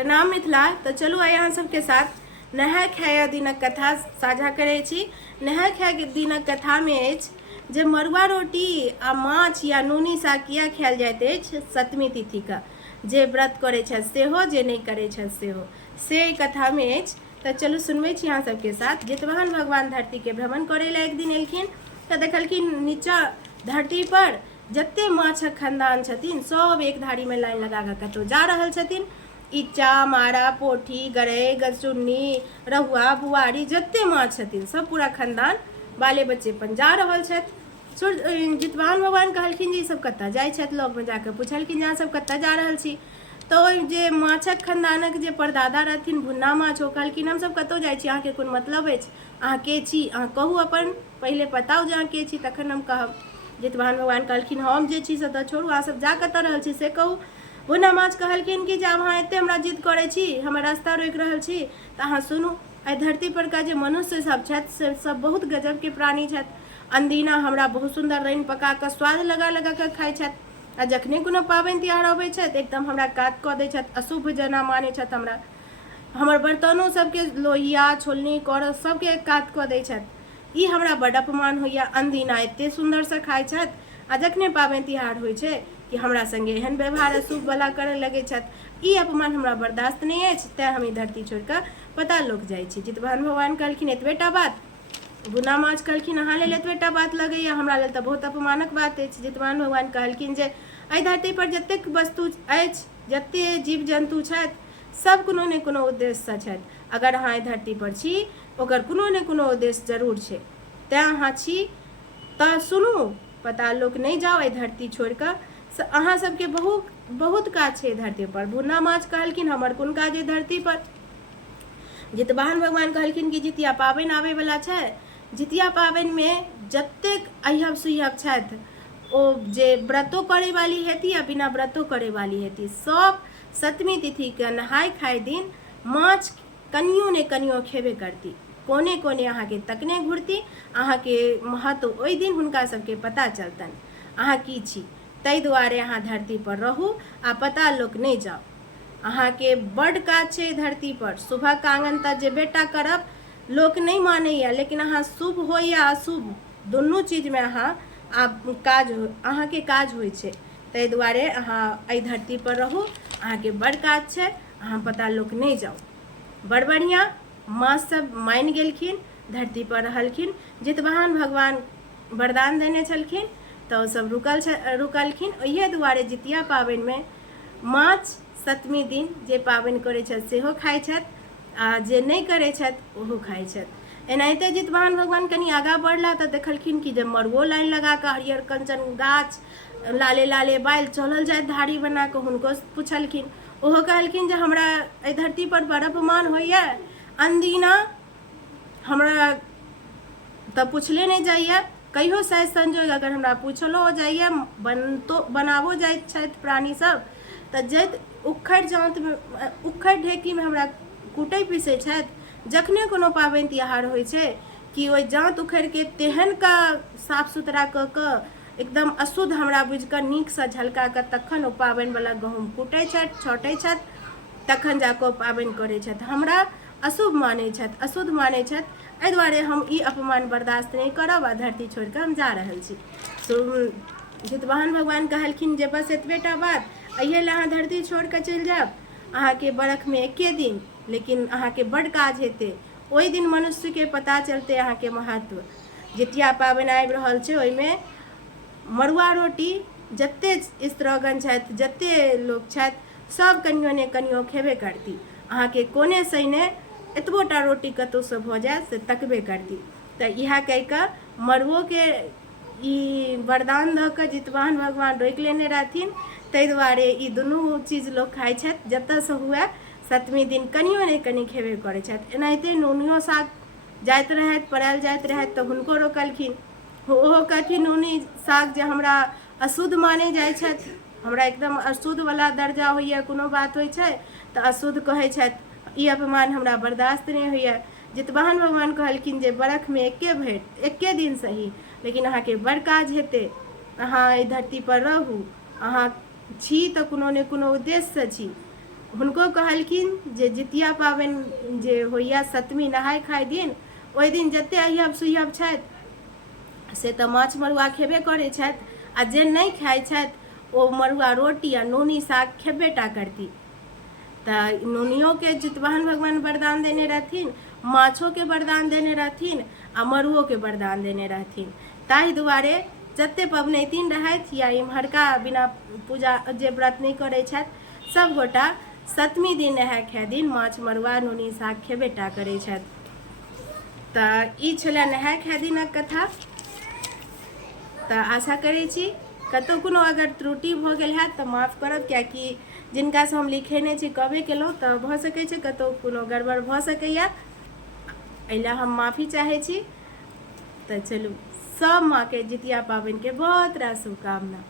प्रणाम मिथिला। तो चलू आइ अहाँ सबके साथ नहाय खाय दिनक कथा साझा करै छी। नहाय खाय दिनक कथा में अछि जे मड़ुआ रोटी आ माछ या नूनी साग किया खायल जाइत अछि सप्तमी तिथि का, जे व्रत करै छथि सेहो, जे नहीं करै छथि सेहो, से कथा में अछि। तो चलू सुनबै छी अहाँ सबके साथ। जितवाहन भगवान धरती के भ्रमण करे ला एक दिन एलखिन तो देखलखिन नीचा धरती पर जते माछक खानदान छथिन सब एक धारी में लाइन लगा कऽ कतौ जा रहल छथिन। इच्चा, मारा, पोठी, गरई, गरचुन्नी, रहुआ, बुआरी जते माछ छथिन सब पूरा खानदान बाले बच्चे पन जा रहल छथि। जितवाहन भगवान कहलखिन जे सब कतऽ जाइ छथि, लोग में जाके पूछलखिन अहाँ सब कतऽ जा रहल छी। तो जे माछक खानदानक जे परदादा रहथिन भुन्ना माछ, ओ कहलखिन हम सब कतौ जाइ छी, अहाँके कोन मतलब अछि, अहाँ के छी, अहाँ कहू अपन, पहिले बताउ जे अहाँ के छी तखन हम कहब। जितवाहन भगवान कहलखिन हम जे छी से तऽ छोड़ू, अहाँ सब जा कतऽ रहल छी से कहू। भुन्ना माछ कहलखिन कि जब अहाँ एते हमरा जिद करै छी, हमर रास्ता रोकि रहल छी, तऽ अहाँ सुनू, एहि धरती पर का जे मनुष्य सब छथि से सब बहुत गजब के प्राणी छथि। अनदिना हमरा बहुत सुंदर रैन पका कऽ स्वाद लगा लगा कऽ खाइ छथि, आ जखने कोनो पाबनि तिहार अबै छथि एकदम हमरा कात कऽ दै छथि, अशुभ जेना मानै छथि हमरा। हमर बर्तनों सबके लोहिया छोलनी करछ सबके कात कऽ दै छथि। ई हमरा बड़ अपमान होइया। अनदिना एते सुंदर से खाइ छथि, आ जखने पाबनि तिहार होइ छै कि हमरा संगे एहन व्यवहार अशुभ वाला करे लगे छथि। ई अपमान हमरा बर्दाश्त नहीं अछि, तें हम ई धरती छोड़ कऽ पता लोक जाइ छी। जितवाहन भगवान कहलखिन एतबेटा बात। भुन्ना माछ कहलखिन अहाँ लेल एतबेटा बात लगैया, हमरा लेल तऽ बहुत अपमानक बात अछि। जितवाहन भगवान कहलखिन जे एहि धरती पर जतेक वस्तु अछि, जते जीव जन्तु छथि, सब कोनो ने कोनो उद्देश्य से छथि। अगर अहाँ एहि धरती पर छी ओकर कोनो ने कोनो उद्देश्य जरूर छै, तें अहाँ छी तऽ सुनू, पता लोक नहीं जाओ एहि धरती छोड़ कऽ। अहाँ सबके बहुत बहुत काज छै धरती पर। भुन्ना माछ कहलखिन हमर कोन काज है धरती पर। जितवाहन भगवान कहलखिन कि जितिया पाबनि आबै वाला छै, जितिया पाबनि में जतेक अहिब सुहिब छथि, ओ जे व्रतो करे वाली हेती या बिना व्रतो करे वाली हेती, सब सप्तमी तिथि के नहाय खाय दिन माछ कनियो ने कनियो खेबे करती। कोने कोने अहाँ के तकने घुरती, अहाँ के महत्व ओहि दिन हुनका सबके पता चलतनि अहाँ की छी। ताहि दुआरे अहाँ धरती पर रहू आ पता लोक नहीं जाओ। अहाँ के बड़ काज छै धरती पर। शुभक आंगन तऽ जेबेटा करब, लोक नहीं मानैया, लेकिन अहाँ शुभ हो या अशुभ दुनू चीज में अहाँ काज अहाँ के काज होइ छै। ताहि दुआरे अहाँ एहि धरती पर रहू, अहाँ के बड़ काज छै, अहाँ पता लोक नहीं जाओ। बड़ बढ़िया माँ सब मान गेलखिन, धरती पर रहलखिन। जितवाहन भगवान वरदान देने छलखिन तो सब रुकलखिन। इहे दुआरे जितिया पाबनि में माछ सप्तमी दिन जे पाबनि करै छथि सेहो खाइ छथि, आ जे नहीं करै छथि ओहो खाइ छथि। एनाहिते जितवाहन भगवान कनि आगाँ बढ़ला तऽ देखलखिन कि जब मड़ुओ लाइन लगा कऽ हरियर कंचन गाछ, लाले लाले बालि चलल जाइत धारी बना कऽ, हुनको पूछलखिन। ओहो कहलखिन जे हमरा एहि धरती पर बड़ अपमान होइया। अनदिना हमरा तऽ पूछले नहीं जाइए, कहियो साइज संजोग अगर हमरा पूछलो जाइए, बनाबो जाइत छथि प्राणी सब तऽ जैत उखड़ि जाँत में, उखड़ि ढेकी में हमरा कूटै पीसै छथि। जखने कोनो पाबनि तिहार होइ छै कि ओहि जाँत उखड़ि के तेहन का साफ सुथरा कऽ कऽ एकदम अशुद्ध हमरा बुझि कऽ नीक से झलका कऽ तखन ओ पाबनि वाला गहूँम कूटै छथि, छौटै छथि, तखन जाकऽ ओ पाबनि करै छथि। हमरा अशुभ मानै छथि, अशुद्ध मानै छथि। एहि दुआरे हम ई अपमान बर्दाश्त नहीं करब आ धरती छोड़ कऽ हम जा रहल छी। जितवाहन भगवान कहलखिन जे बस एतबेटा बात, अहिए ला अहाँ धरती छोड़ कऽ चलि जायब। अहाँ के बरख में एके दिन, लेकिन अहाँ के बड़ काज हेतै। ओहि दिन मनुष्य के पता चलते अहाँ के महत्व। जितिया पाबनि आबि रहल छै, ओहिमे मड़ुआ रोटी जते स्त्रीगण छथि, जते लोक छथि, सब कनियो ने कनियो खेबे करती। अहाँ के कोने सहिने एतबोटा रोटी कतौ से भऽ जाए से तकबे करती। तऽ इएह कहि कऽ मड़ुओ के ई वरदान दऽ कऽ जितवाहन भगवान रोकि लेने रहथिन। ताहि दुआरे ई दुनू चीज लोक खाइ छथि, जतऽ से हुए सप्तमी दिन कनियो ने कनि खेबे करै छथि। एनाहिते नूनियो साग जाइत रहथि, पड़ायल जाइत रहथि तऽ हुनको रोकलखिन। ओहो कहथिन नूनी साग जे हमरा अशुद्ध माने जाइ छथि, हमरा एकदम अशुद्ध वाला दर्जा होइया, कोनो बात होइ छै तऽ अशुद्ध कहै छथि, ई अपमान हमरा बर्दाश्त नहीं होइया। जितवाहन भगवान कहलखिन जे बरख में एके दिन सही, लेकिन अहाँ के बड़ काज हेतै। अहाँ एहि धरती पर रहू, अहाँ छी तऽ कोनो ने कोनो उद्देश्य से छी। हुनको कहलखिन जे जितिया पाबनि जे होइया सतमी नहाय खाय दिन, ओहि दिन जते अहियब सुहियब छथि से तऽ माछ मरुआ खेबे करै छथि, आ जे नहि खाइ छथि ओ मरुआ रोटी आ नूनी साग खेबे टा करती। तऽ नूनियोके जितवाहन भगवान वरदान देने रहथिन, माछोके वरदान देने रहथिन आ मरुओके वरदान देने रहथिन। ताहि दुआरे जते पबनैतिन रहथि या इम्हरका बिना पूजा जे व्रत नहि करै छथि, सब गोटा सतमी दिन नहाय खाय दिन माछ मरुआ नूनी साग खेबे टा करै छथि। तऽ ई छलै नहाय खाय दिनक कथा। तऽ आशा करै छी कतहु कोनो अगर त्रुटि भऽ गेल हैत तऽ माफ करब, कियाकि जिनकासँ हम लिखेने छी कहबे केलहुँ, तऽ भऽ सकै छै कतहु कोनो गड़बड़ भऽ सकैए, एहि लए हम माफी चाहै छी। तऽ चलू, सब माँके जितिया पाबनिके बहुत रास शुभकामना।